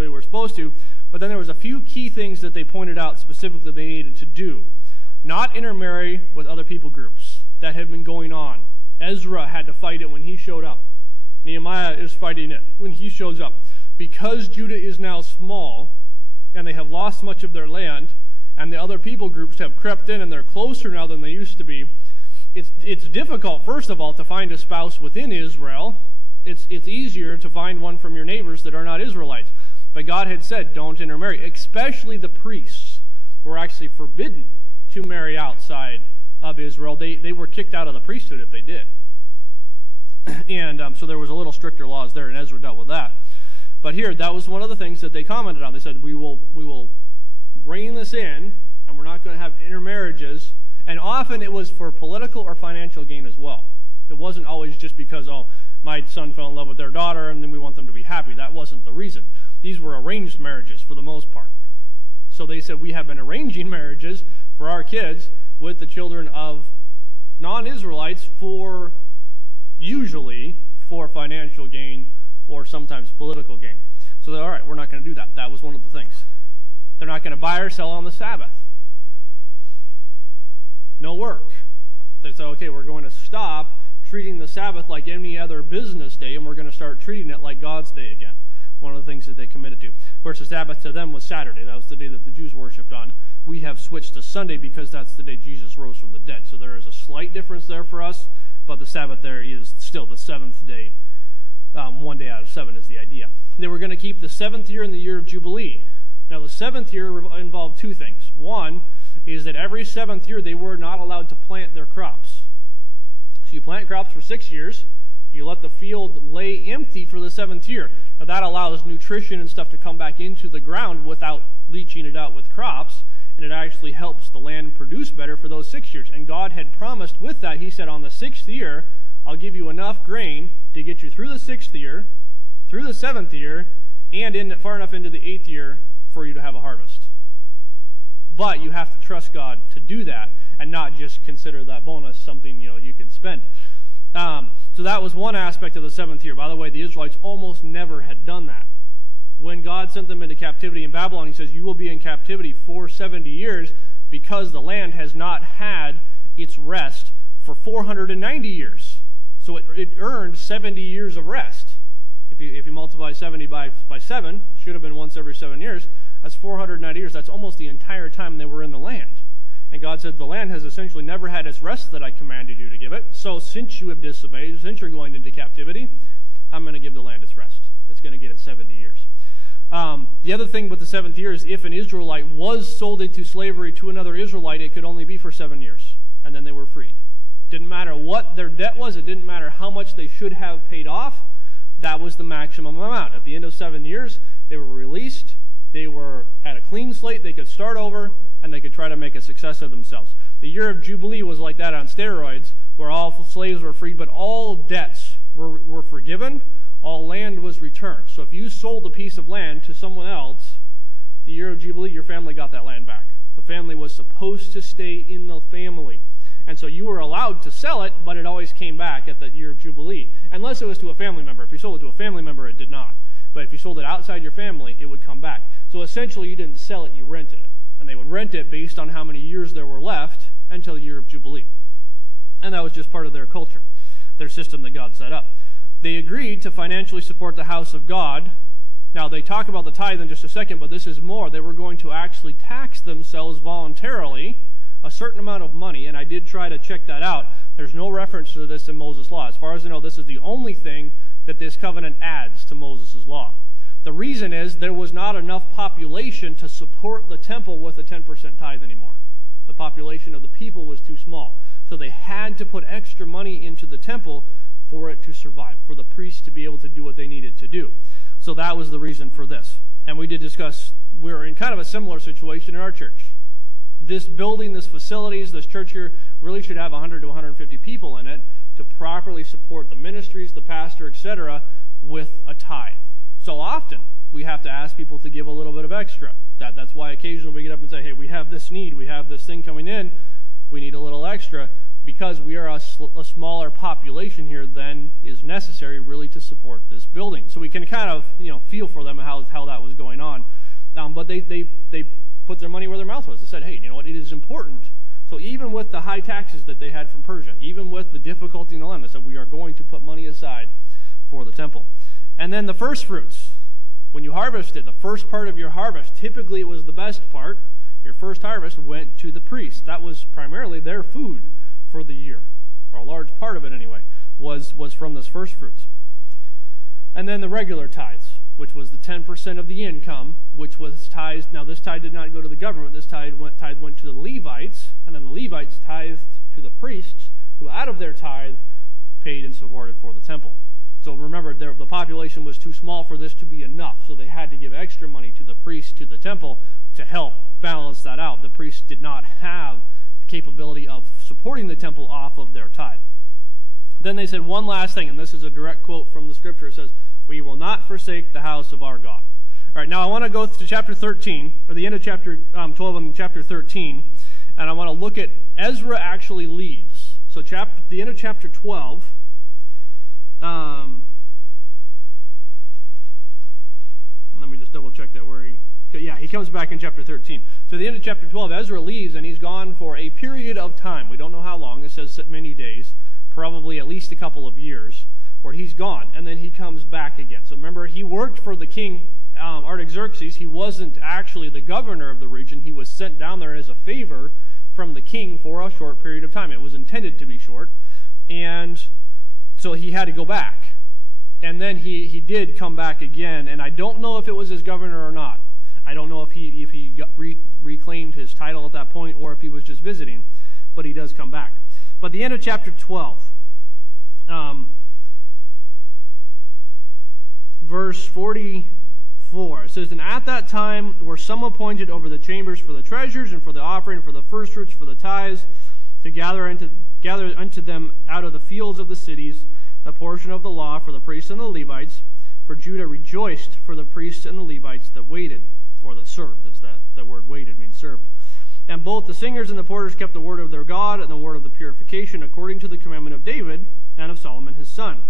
they were supposed to. But then there was a few key things that they pointed out specifically they needed to do. Not intermarry with other people groups. That had been going on. Ezra had to fight it when he showed up. Nehemiah is fighting it when he shows up. Because Judah is now small, and they have lost much of their land, and the other people groups have crept in and they're closer now than they used to be, it's difficult, first of all, to find a spouse within Israel. It's easier to find one from your neighbors that are not Israelites. But God had said, don't intermarry. Especially the priests were actually forbidden to marry outside of Israel. They were kicked out of the priesthood if they did. And so there was a little stricter laws there, and Ezra dealt with that. But here, that was one of the things that they commented on. They said, we will rein this in, and we're not going to have intermarriages. And often it was for political or financial gain as well. It wasn't always just because, oh, my son fell in love with their daughter, and then we want them to be happy. That wasn't the reason. These were arranged marriages for the most part. So they said, we have been arranging marriages for our kids with the children of non-Israelites usually for financial gain or sometimes political gain. So they're, all right, we're not going to do that. That was one of the things. They're not going to buy or sell on the Sabbath. No work. They said, okay, we're going to stop treating the Sabbath like any other business day, and we're going to start treating it like God's day again. One of the things that they committed to. Of course, the Sabbath to them was Saturday. That was the day that the Jews worshipped on. We have switched to Sunday because that's the day Jesus rose from the dead. So there is a slight difference there for us, but the Sabbath there is still the seventh day. 1 day out of 7 is the idea. They were going to keep the 7th year in the year of Jubilee. Now, the 7th year involved two things. One is that every 7th year they were not allowed to plant their crops. So you plant crops for 6 years. You let the field lay empty for the 7th year. Now, that allows nutrition and stuff to come back into the ground without leaching it out with crops. And it actually helps the land produce better for those 6 years. And God had promised with that, he said, on the 6th year, I'll give you enough grain to get you through the 6th year, through the 7th year, and far enough into the 8th year for you to have a harvest. But you have to trust God to do that and not just consider that bonus something you can spend. So that was one aspect of the 7th year. By the way, the Israelites almost never had done that. When God sent them into captivity in Babylon, he says, you will be in captivity for 70 years because the land has not had its rest for 490 years. So it earned 70 years of rest. If you multiply 70 by 7, should have been once every 7 years, that's 490 years. That's almost the entire time they were in the land. And God said, the land has essentially never had its rest that I commanded you to give it. So since you have disobeyed, since you're going into captivity, I'm going to give the land its rest. It's going to get it 70 years. The other thing with the 7th year is if an Israelite was sold into slavery to another Israelite, it could only be for 7 years. And then they were freed. Didn't matter what their debt was. It didn't matter how much they should have paid off. That was the maximum amount. At the end of 7 years, they were released. They had a clean slate. They could start over, and they could try to make a success of themselves. The year of Jubilee was like that on steroids, where all slaves were freed, but all debts were forgiven. All land was returned. So if you sold a piece of land to someone else, the year of Jubilee, your family got that land back. The family was supposed to stay in the family. And so you were allowed to sell it, but it always came back at the year of Jubilee. Unless it was to a family member. If you sold it to a family member, it did not. But if you sold it outside your family, it would come back. So essentially, you didn't sell it, you rented it. And they would rent it based on how many years there were left until the year of Jubilee. And that was just part of their culture, their system that God set up. They agreed to financially support the house of God. Now, they talk about the tithe in just a second, but this is more. They were going to actually tax themselves voluntarily a certain amount of money, and I did try to check that out. There's no reference to this in Moses' law. As far as I know, this is the only thing that this covenant adds to Moses' law. The reason is there was not enough population to support the temple with a 10% tithe anymore. The population of the people was too small. So they had to put extra money into the temple for it to survive, for the priests to be able to do what they needed to do. So that was the reason for this. And we did discuss, we're in kind of a similar situation in our church. This building, this facilities, this church here really should have 100 to 150 people in it to properly support the ministries, the pastor, etc., with a tithe. So often we have to ask people to give a little bit of extra. That's why occasionally we get up and say, hey, we have this need, we have this thing coming in, we need a little extra, because we are a smaller population here than is necessary really to support this building. So we can kind of feel for them how that was going what, they put their money where their mouth was. They said, hey, you know what, it is important. So even with the high taxes that they had from Persia, even with the difficulty in the land, they said, we are going to put money aside for the temple. And then the first fruits. When you harvested, the first part of your harvest, typically it was the best part. Your first harvest went to the priest. That was primarily their food for the year, or a large part of it anyway, was from this first fruits. And then the regular tithes, which was the 10% of the income, which was tithed. Now this tithe did not go to the government. This tithe went to the Levites, and then the Levites tithed to the priests, who out of their tithe paid and supported for the temple. So remember, the population was too small for this to be enough, so they had to give extra money to the priests, to the temple, to help balance that out. The priests did not have the capability of supporting the temple off of their tithe. Then they said one last thing, and this is a direct quote from the scripture. It says, we will not forsake the house of our God. All right, now I want to go to chapter 13, or the end of chapter 12 and chapter 13, and I want to look at Ezra actually leaves. So the end of chapter 12, let me just double check that where he comes back in chapter 13. So at the end of chapter 12, Ezra leaves, and he's gone for a period of time. We don't know how long. It says many days, probably at least a couple of years, where he's gone, and then he comes back again. So remember, he worked for the king Artaxerxes. He wasn't actually the governor of the region. He was sent down there as a favor from the king for a short period of time. It was intended to be short, and so he had to go back. And then he did come back again, and I don't know if it was as governor or not. I don't know if he reclaimed his title at that point or if he was just visiting, but he does come back. But the end of chapter 12, verse 44, it says, and at that time were some appointed over the chambers for the treasures and for the offering, for the firstfruits, for the tithes, to gather unto them out of the fields of the cities the portion of the law for the priests and the Levites. For Judah rejoiced for the priests and the Levites that waited, or that served, as that word waited means served. And both the singers and the porters kept the word of their God and the word of the purification, according to the commandment of David and of Solomon his son.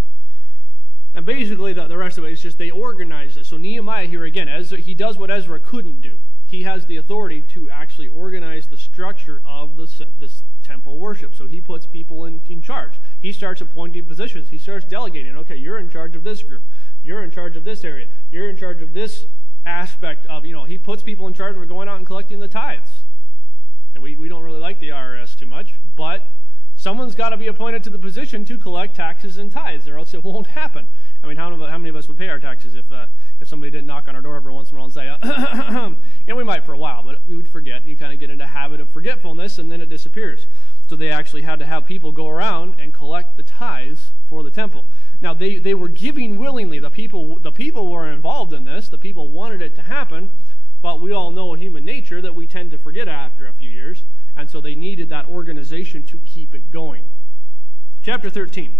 And basically the rest of it is just they organized it. So Nehemiah here again, he does what Ezra couldn't do. He has the authority to actually organize the structure of this temple worship. So he puts people in charge. He starts appointing positions. He starts delegating. Okay, you're in charge of this group. You're in charge of this area. You're in charge of this aspect of, he puts people in charge of going out and collecting the tithes. And we don't really like the IRS too much, but someone's got to be appointed to the position to collect taxes and tithes, or else it won't happen. I mean, how many of us would pay our taxes if somebody didn't knock on our door every once in a while and say, we might for a while, but we would forget, and you kind of get into a habit of forgetfulness, and then it disappears. So they actually had to have people go around and collect the tithes for the temple. Now, they were giving willingly. The people were involved in this. The people wanted it to happen, but we all know human nature that we tend to forget after a few years, and so they needed that organization to keep it going. Chapter 13.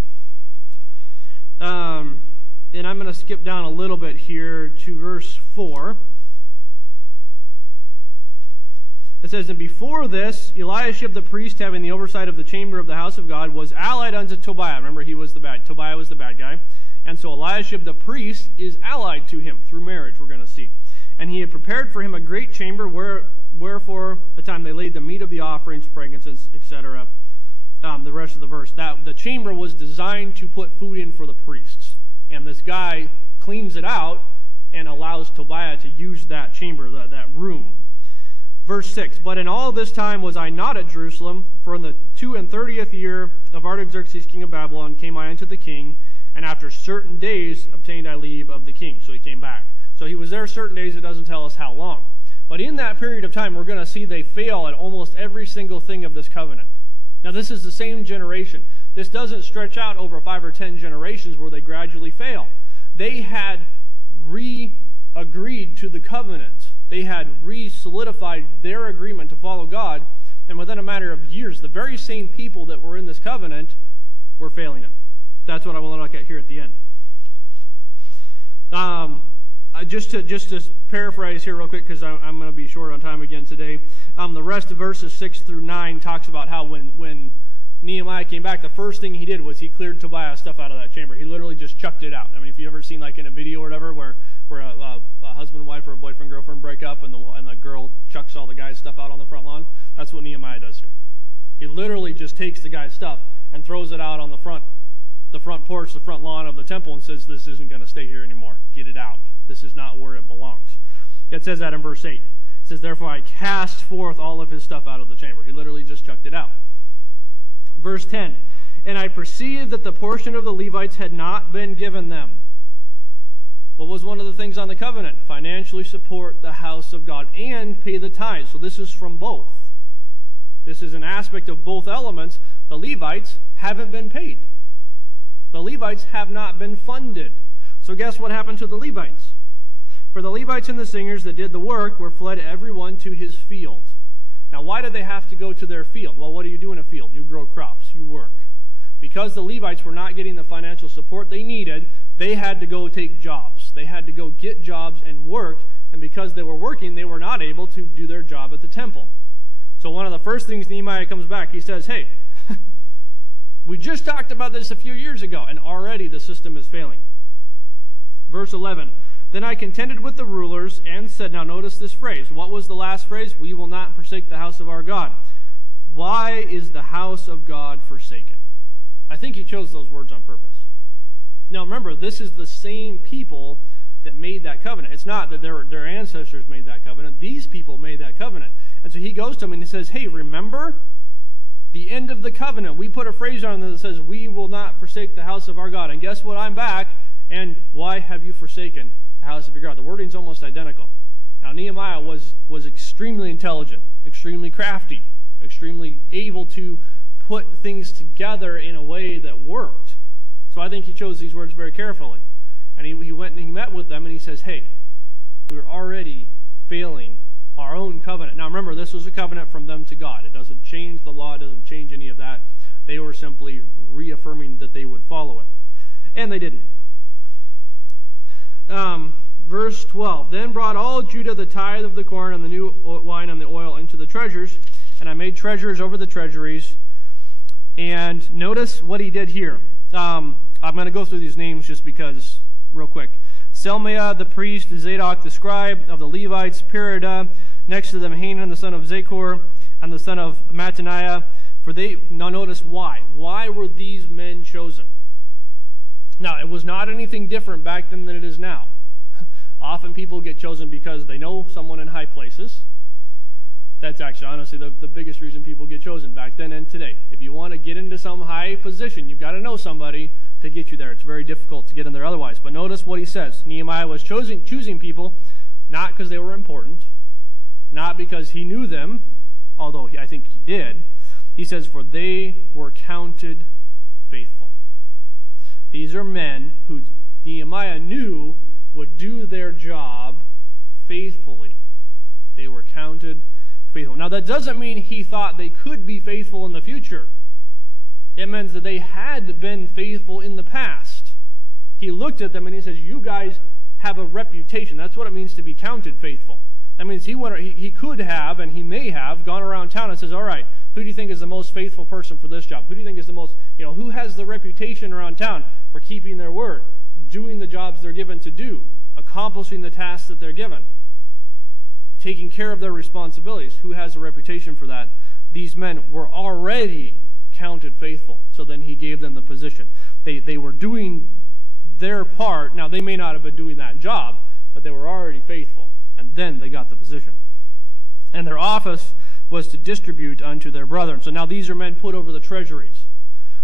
And I'm going to skip down a little bit here to verse 4. It says, and before this, Eliashib the priest, having the oversight of the chamber of the house of God, was allied unto Tobiah. Remember, Tobiah was the bad guy. And so Eliashib the priest is allied to him through marriage, we're going to see. And he had prepared for him a great chamber, wherefore the time they laid the meat of the offerings, frankincense, etc. The rest of the verse. The chamber was designed to put food in for the priests. And this guy cleans it out and allows Tobiah to use that chamber, that room. Verse 6, but in all this time was I not at Jerusalem, for in the 32nd year of Artaxerxes king of Babylon came I unto the king, and after certain days obtained I leave of the king. So he came back. So he was there certain days. It doesn't tell us how long. But in that period of time, we're going to see they fail at almost every single thing of this covenant. Now this is the same generation. This doesn't stretch out over 5 or 10 generations where they gradually fail. They had re-agreed to the covenant. They had re-solidified their agreement to follow God, and within a matter of years, the very same people that were in this covenant were failing it. That's what I want to look at here at the end. Just to paraphrase here real quick, because I'm going to be short on time again today. The rest of verses 6 through 9 talks about how when Nehemiah came back, the first thing he did was he cleared Tobiah's stuff out of that chamber. He literally just chucked it out. I mean, if you've ever seen like in a video or whatever where where a husband and wife or a boyfriend girlfriend break up, and the girl chucks all the guy's stuff out on the front lawn. That's what Nehemiah does here. He literally just takes the guy's stuff and throws it out on the front porch, the front lawn of the temple, and says, "This isn't going to stay here anymore. Get it out. This is not where it belongs." It says that in verse 8. It says, "Therefore I cast forth all of his stuff out of the chamber." He literally just chucked it out. Verse 10, "And I perceived that the portion of the Levites had not been given them." What was one of the things on the covenant? Financially support the house of God and pay the tithes. So this is from both. This is an aspect of both elements. The Levites haven't been paid. The Levites have not been funded. So guess what happened to the Levites? "For the Levites and the singers that did the work were fled everyone to his field." Now, why did they have to go to their field? Well, what do you do in a field? You grow crops. You work. Because the Levites were not getting the financial support they needed, they had to go take jobs. They had to go get jobs and work, and because they were working, they were not able to do their job at the temple. So one of the first things Nehemiah comes back, he says, "Hey, we just talked about this a few years ago, and already the system is failing." Verse 11, "Then I contended with the rulers and said," now notice this phrase. What was the last phrase? "We will not forsake the house of our God." Why is the house of God forsaken? I think he chose those words on purpose. Now remember, this is the same people that made that covenant. It's not that their ancestors made that covenant. These people made that covenant. And so he goes to them and he says, "Hey, remember the end of the covenant? We put a phrase on there that says, 'We will not forsake the house of our God.' And guess what? I'm back. And why have you forsaken the house of your God?" The wording's almost identical. Now Nehemiah was extremely intelligent, extremely crafty, extremely able to put things together in a way that worked. So I think he chose these words very carefully. And he went and he met with them and he says, "Hey, we're already failing our own covenant." Now remember, this was a covenant from them to God. It doesn't change the law. It doesn't change any of that. They were simply reaffirming that they would follow it. And they didn't. Verse 12, "Then brought all Judah the tithe of the corn and the new wine and the oil into the treasures, and I made treasures over the treasuries." And notice what he did here. I'm going to go through these names just because, real quick. Selmiah the priest, Zadok the scribe of the Levites, Perida, next to them Hanan the son of Zachor, and the son of Mattaniah. Now notice why. Why were these men chosen? Now, it was not anything different back then than it is now. Often people get chosen because they know someone in high places. That's actually, honestly, the biggest reason people get chosen back then and today. If you want to get into some high position, you've got to know somebody to get you there. It's very difficult to get in there otherwise. But notice what he says. Nehemiah was choosing people not because they were important, not because he knew them, although I think he did. He says, "For they were counted faithful." These are men who Nehemiah knew would do their job faithfully. They were counted faithful. Now that doesn't mean he thought they could be faithful in the future. It meant that they had been faithful in the past. He looked at them and he says, "You guys have a reputation." That's what it means to be counted faithful. That means he could have, and he may have, gone around town and says, "All right, who do you think is the most faithful person for this job? Who do you think is the most, who has the reputation around town for keeping their word, doing the jobs they're given to do, accomplishing the tasks that they're given, taking care of their responsibilities? Who has a reputation for that?" These men were already counted faithful. So then he gave them the position. They were doing their part. Now, they may not have been doing that job, but they were already faithful. And then they got the position. And their office was to distribute unto their brethren. So now these are men put over the treasuries.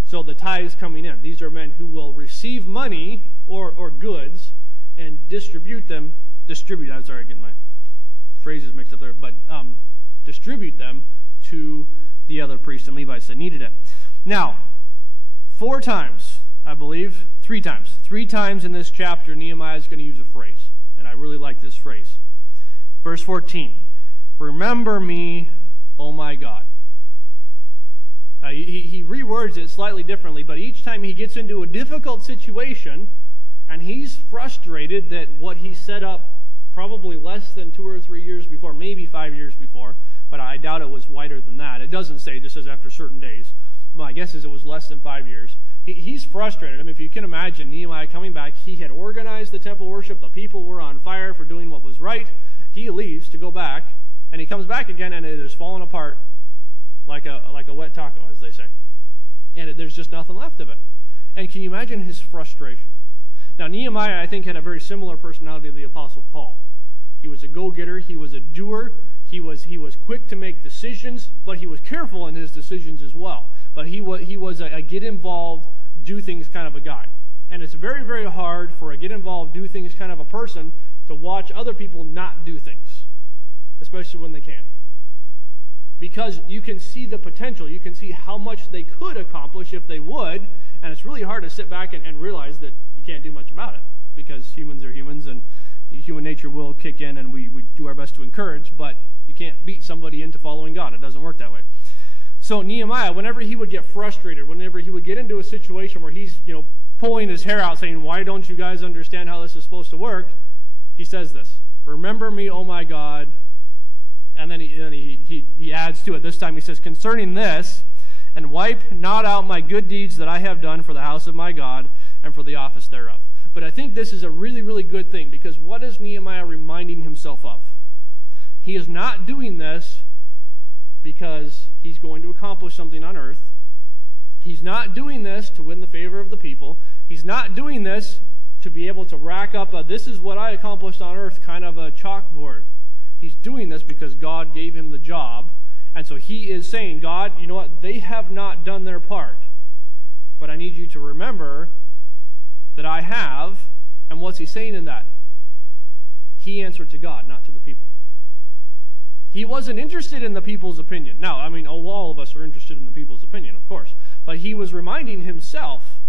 So the tithes coming in. These are men who will receive money or goods and distribute them. I'm sorry, I'm getting my phrases mixed up there. But distribute them to the other priests and Levites that needed it. Now, 4 times, I believe, 3 times. 3 times in this chapter, Nehemiah is going to use a phrase. And I really like this phrase. Verse 14, "Remember me, O my God." He rewords it slightly differently, but each time he gets into a difficult situation and he's frustrated that what he set up probably less than 2 or 3 years before, maybe 5 years before, but I doubt it was wider than that. It doesn't say, it just says after certain days. My guess is it was less than 5 years. he's frustrated. I mean, if you can imagine Nehemiah coming back, he had organized the temple worship. The people were on fire for doing what was right. He leaves to go back, and he comes back again, and it is falling apart like a wet taco, as they say. And there's just nothing left of it. And can you imagine his frustration? Now, Nehemiah, I think, had a very similar personality to the Apostle Paul. He was a go-getter. He was a doer. He was quick to make decisions, but he was careful in his decisions as well. But he was a get-involved, do-things kind of a guy. And it's very, very hard for a get-involved, do-things kind of a person to watch other people not do things, especially when they can. Because you can see the potential. You can see how much they could accomplish if they would, and it's really hard to sit back and realize that you can't do much about it, because humans are humans, and human nature will kick in, and we do our best to encourage, but you can't beat somebody into following God. It doesn't work that way. So Nehemiah, whenever he would get frustrated, whenever he would get into a situation where he's, pulling his hair out saying, why don't you guys understand how this is supposed to work? He says this, remember me, O my God. And then he adds to it. This time he says, concerning this, and wipe not out my good deeds that I have done for the house of my God and for the office thereof. But I think this is a really, really good thing, because what is Nehemiah reminding himself of? He is not doing this because he's going to accomplish something on earth. He's not doing this to win the favor of the people. He's not doing this to be able to rack up this is what I accomplished on earth kind of a chalkboard. He's doing this because God gave him the job. And so he is saying, God, you know what? They have not done their part. But I need you to remember that I have. And what's he saying in that? He answered to God, not to the people. He wasn't interested in the people's opinion. Now, I mean, all of us are interested in the people's opinion, of course. But he was reminding himself,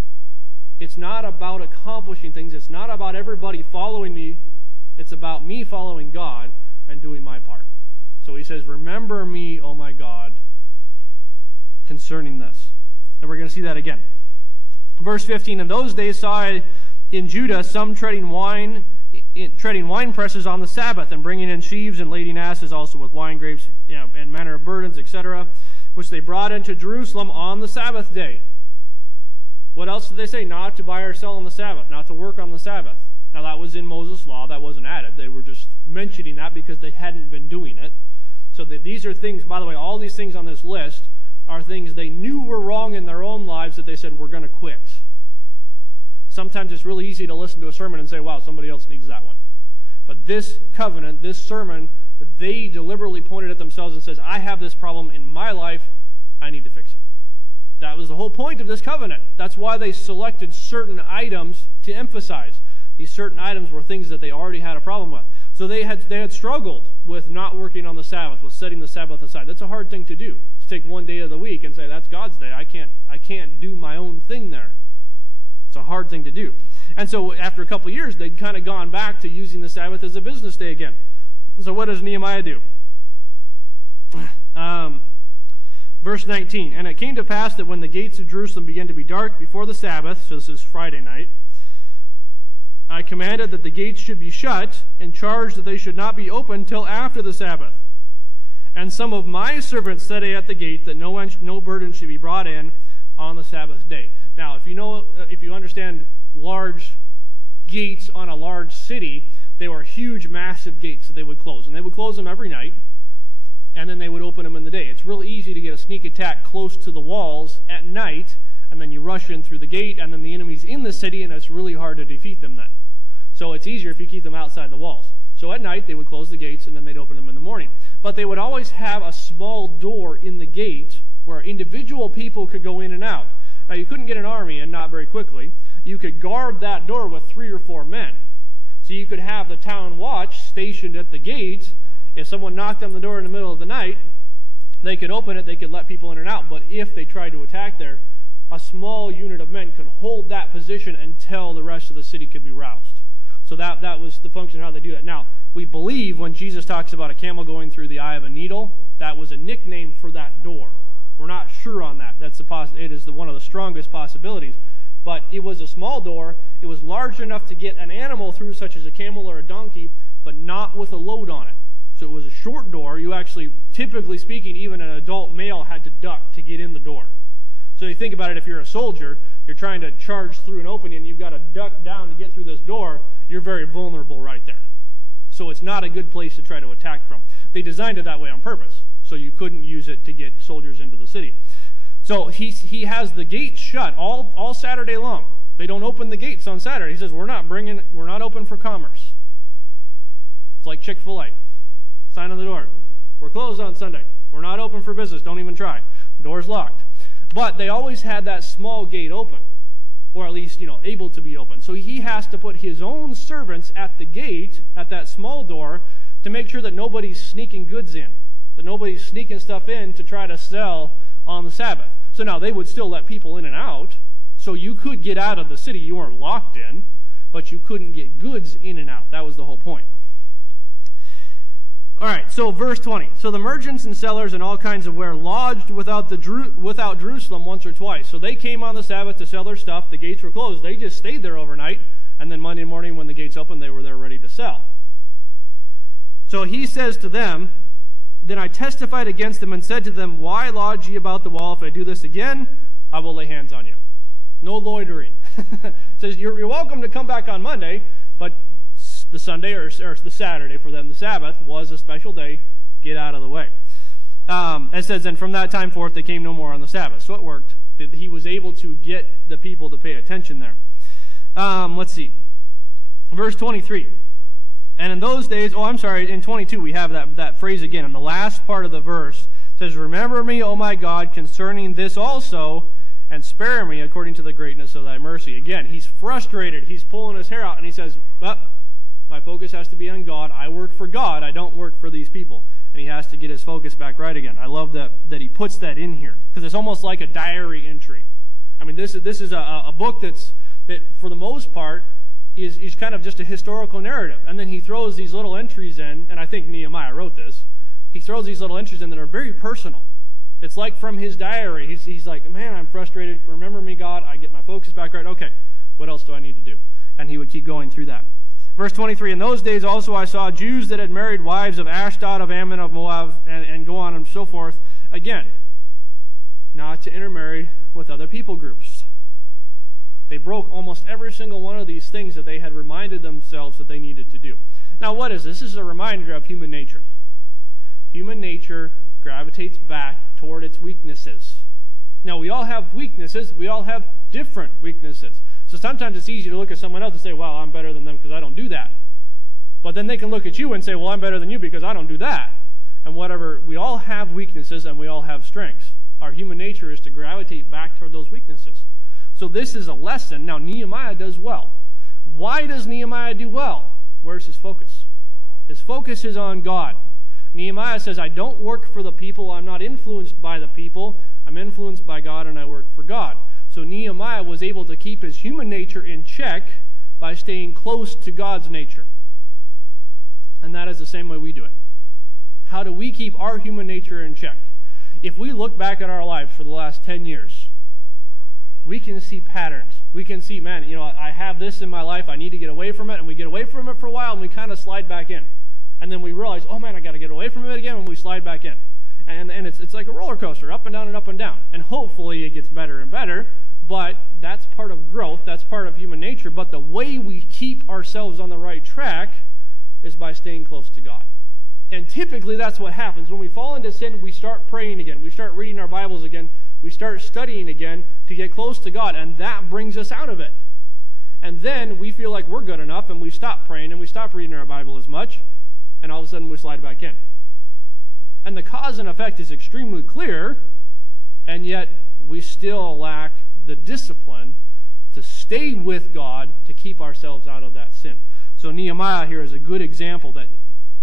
it's not about accomplishing things. It's not about everybody following me. It's about me following God and doing my part. So he says, remember me, O my God, concerning this. And we're going to see that again. Verse 15, in those days saw I in Judah some treading wine presses on the Sabbath, and bringing in sheaves and lading asses also with wine grapes, and manner of burdens, etc., which they brought into Jerusalem on the Sabbath day. What else did they say? Not to buy or sell on the Sabbath, not to work on the Sabbath. Now that was in Moses' law, that wasn't added. They were just mentioning that because they hadn't been doing it. So these are things, by the way, all these things on this list are things they knew were wrong in their own lives that they said, we're going to quit. Sometimes it's really easy to listen to a sermon and say, wow, somebody else needs that one. But this covenant, this sermon, they deliberately pointed at themselves and says, I have this problem in my life, I need to fix it. That was the whole point of this covenant. That's why they selected certain items to emphasize. These certain items were things that they already had a problem with. So they had struggled with not working on the Sabbath, with setting the Sabbath aside. That's a hard thing to do, to take one day of the week and say, that's God's day. I can't do my own thing there. It's a hard thing to do. And so after a couple of years, they'd kind of gone back to using the Sabbath as a business day again. So what does Nehemiah do? Verse 19, and it came to pass that when the gates of Jerusalem began to be dark before the Sabbath, so this is Friday night, I commanded that the gates should be shut, and charged that they should not be opened till after the Sabbath. And some of my servants set at the gate that no burden should be brought in on the Sabbath day. Now, if you understand large gates on a large city, they were huge, massive gates that they would close, and they would close them every night, and then they would open them in the day. It's real easy to get a sneak attack close to the walls at night, and then you rush in through the gate, and then the enemy's in the city, and it's really hard to defeat them then. So it's easier if you keep them outside the walls. So at night, they would close the gates, and then they'd open them in the morning. But they would always have a small door in the gate where individual people could go in and out. Now, you couldn't get an army in, not very quickly. You could guard that door with 3 or 4 men. So you could have the town watch stationed at the gate. If someone knocked on the door in the middle of the night, they could open it, they could let people in and out. But if they tried to attack there, a small unit of men could hold that position until the rest of the city could be roused. So that was the function of how they do that. Now, we believe when Jesus talks about a camel going through the eye of a needle, that was a nickname for that door. We're not sure on that. It is one of the strongest possibilities. But it was a small door. It was large enough to get an animal through, such as a camel or a donkey, but not with a load on it. So it was a short door. You actually, typically speaking, even an adult male had to duck to get in the door. So you think about it, if you're a soldier, you're trying to charge through an opening and you've got to duck down to get through this door, you're very vulnerable right there. So it's not a good place to try to attack from. They designed it that way on purpose, so you couldn't use it to get soldiers into the city. So he has the gates shut all Saturday long. They don't open the gates on Saturday. He says, we're not open for commerce. It's like Chick-fil-A. Sign on the door. We're closed on Sunday. We're not open for business. Don't even try. The door's locked. But they always had that small gate open, or at least, able to be open. So he has to put his own servants at the gate, at that small door, to make sure that nobody's sneaking goods in, that nobody's sneaking stuff in to try to sell on the Sabbath. So now they would still let people in and out, so you could get out of the city. You weren't locked in, but you couldn't get goods in and out. That was the whole point. All right, so verse 20. So the merchants and sellers and all kinds of ware lodged without Jerusalem once or twice. So they came on the Sabbath to sell their stuff. The gates were closed. They just stayed there overnight, and then Monday morning when the gates opened, they were there ready to sell. So he says to them, then I testified against them and said to them, why lodge ye about the wall? If I do this again, I will lay hands on you. No loitering. Says you're welcome to come back on Monday, but the Sunday or the Saturday for them, the Sabbath, was a special day. Get out of the way. It says, and from that time forth they came no more on the Sabbath. So it worked. He was able to get the people to pay attention there. Let's see. Verse 23. And in those days, in 22 we have that phrase again. In the last part of the verse, it says, remember me, O my God, concerning this also, and spare me according to the greatness of thy mercy. Again, he's frustrated. He's pulling his hair out, and he says, my focus has to be on God. I work for God. I don't work for these people. And he has to get his focus back right again. I love that he puts that in here, because it's almost like a diary entry. I mean, this is a book that for the most part is kind of just a historical narrative. And then he throws these little entries in, and I think Nehemiah wrote this. He throws these little entries in that are very personal. It's like from his diary. He's like, man, I'm frustrated. Remember me, God. I get my focus back right. Okay, what else do I need to do? And he would keep going through that. Verse 23, in those days also I saw Jews that had married wives of Ashdod, of Ammon, of Moab, and go on and so forth. Again, not to intermarry with other people groups. They broke almost every single one of these things that they had reminded themselves that they needed to do. Now what is this? This is a reminder of human nature. Human nature gravitates back toward its weaknesses. Now we all have weaknesses. We all have different weaknesses. So sometimes it's easy to look at someone else and say, well, I'm better than them because I don't do that. But then they can look at you and say, well, I'm better than you because I don't do that. And whatever, we all have weaknesses and we all have strengths. Our human nature is to gravitate back toward those weaknesses. So this is a lesson. Now Nehemiah does well. Why does Nehemiah do well? Where's his focus? His focus is on God. Nehemiah says, I don't work for the people. I'm not influenced by the people. I'm influenced by God and I work for God. So Nehemiah was able to keep his human nature in check by staying close to God's nature. And that is the same way we do it. How do we keep our human nature in check? If we look back at our lives for the last 10 years, we can see patterns. We can see, man, I have this in my life. I need to get away from it. And we get away from it for a while and we kind of slide back in. And then we realize, oh man, I got to get away from it again, and we slide back in. And it's like a roller coaster, up and down and up and down. And hopefully it gets better and better, but that's part of growth, that's part of human nature. But the way we keep ourselves on the right track is by staying close to God. And typically that's what happens. When we fall into sin, we start praying again. We start reading our Bibles again. We start studying again to get close to God, and that brings us out of it. And then we feel like we're good enough, and we stop praying, and we stop reading our Bible as much, and all of a sudden we slide back in. And the cause and effect is extremely clear, and yet we still lack the discipline to stay with God to keep ourselves out of that sin. So Nehemiah here is a good example that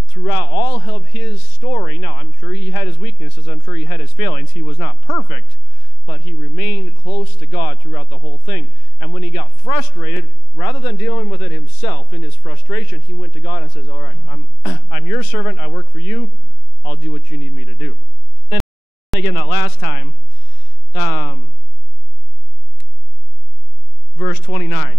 throughout all of his story, now I'm sure he had his weaknesses, I'm sure he had his failings, he was not perfect, but he remained close to God throughout the whole thing. And when he got frustrated, rather than dealing with it himself in his frustration, he went to God and says, all right, I'm your servant, I work for you, I'll do what you need me to do. And again, that last time, verse 29,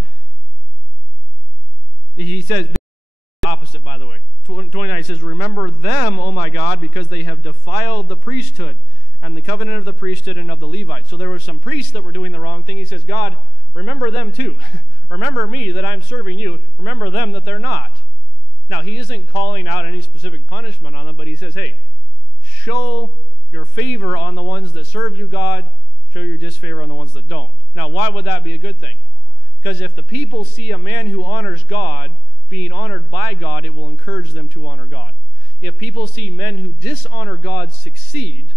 he says, the opposite, by the way. 29 says, remember them, O my God, because they have defiled the priesthood and the covenant of the priesthood and of the Levites. So there were some priests that were doing the wrong thing. He says, God, remember them too. Remember me that I'm serving you. Remember them that they're not. Now, he isn't calling out any specific punishment on them, but he says, hey, show your favor on the ones that serve you, God. Show your disfavor on the ones that don't. Now, why would that be a good thing? Because if the people see a man who honors God being honored by God, it will encourage them to honor God. If people see men who dishonor God succeed,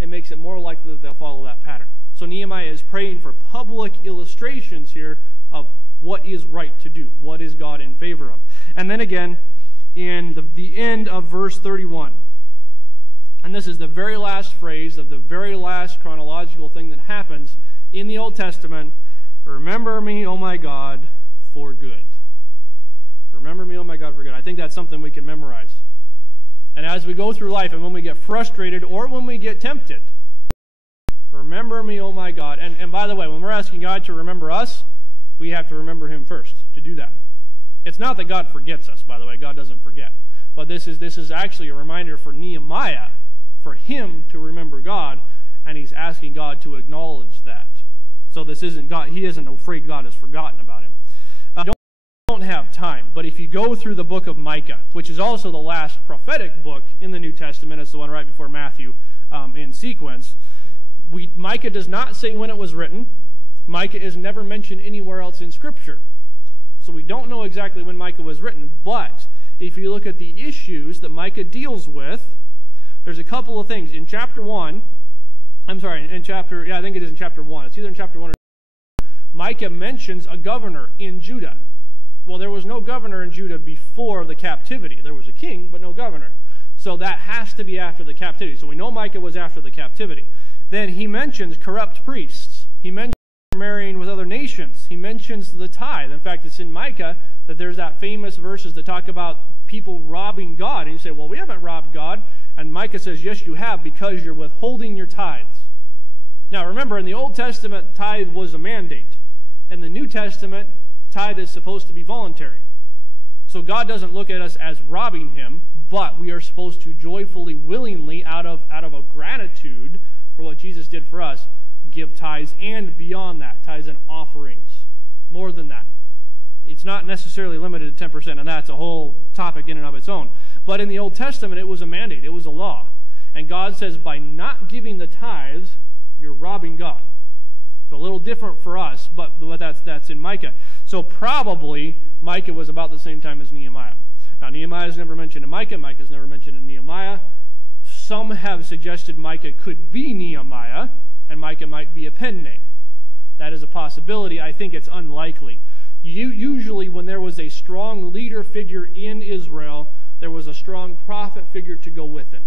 it makes it more likely that they'll follow that pattern. So Nehemiah is praying for public illustrations here of what is right to do, what is God in favor of. And then again, in the end of verse 31, and this is the very last phrase of the very last chronological thing that happens in the Old Testament, remember me, O my God, for good. Remember me, O my God, for good. I think that's something we can memorize. And as we go through life and when we get frustrated or when we get tempted, remember me, O my God. And by the way, when we're asking God to remember us, we have to remember him first to do that. It's not that God forgets us, by the way. God doesn't forget. But this is actually a reminder for Nehemiah, for him to remember God, and he's asking God to acknowledge that. So this isn't God. He isn't afraid God has forgotten about him. Don't have time, but if you go through the book of Micah, which is also the last prophetic book in the New Testament, it's the one right before Matthew in sequence, Micah does not say when it was written. Micah is never mentioned anywhere else in Scripture. So we don't know exactly when Micah was written, but if you look at the issues that Micah deals with, there's a couple of things. In chapter 1, I think it is in chapter 1. It's either in chapter 1 or 2. Micah mentions a governor in Judah. Well, there was no governor in Judah before the captivity. There was a king, but no governor. So that has to be after the captivity. So we know Micah was after the captivity. Then he mentions corrupt priests. He mentions marrying with other nations. He mentions the tithe. In fact, it's in Micah that there's that famous verses that talk about people robbing God. And you say, well, we haven't robbed God. And Micah says, yes, you have, because you're withholding your tithes. Now, remember, in the Old Testament, tithe was a mandate. In the New Testament, tithe is supposed to be voluntary. So God doesn't look at us as robbing him, but we are supposed to joyfully, willingly, out of a gratitude for what Jesus did for us, give tithes, and beyond that, tithes and offerings. More than that. It's not necessarily limited to 10%, and that's a whole topic in and of its own. But in the Old Testament, it was a mandate. It was a law. And God says, by not giving the tithes, you're robbing God. So a little different for us, but that's in Micah. So probably Micah was about the same time as Nehemiah. Now, Nehemiah is never mentioned in Micah. Micah is never mentioned in Nehemiah. Some have suggested Micah could be Nehemiah, and Micah might be a pen name. That is a possibility. I think it's unlikely. Usually when there was a strong leader figure in Israel, there was a strong prophet figure to go with it.